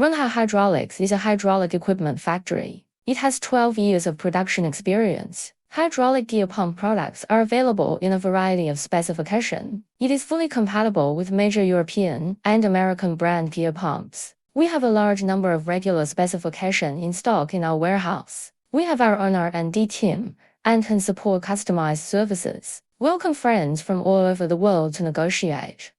Runhe Hydraulics is a hydraulic equipment factory. It has 12 years of production experience. Hydraulic gear pump products are available in a variety of specifications. It is fully compatible with major European and American brand gear pumps. We have a large number of regular specifications in stock in our warehouse. We have our own R&D team and can support customized services. Welcome friends from all over the world to negotiate.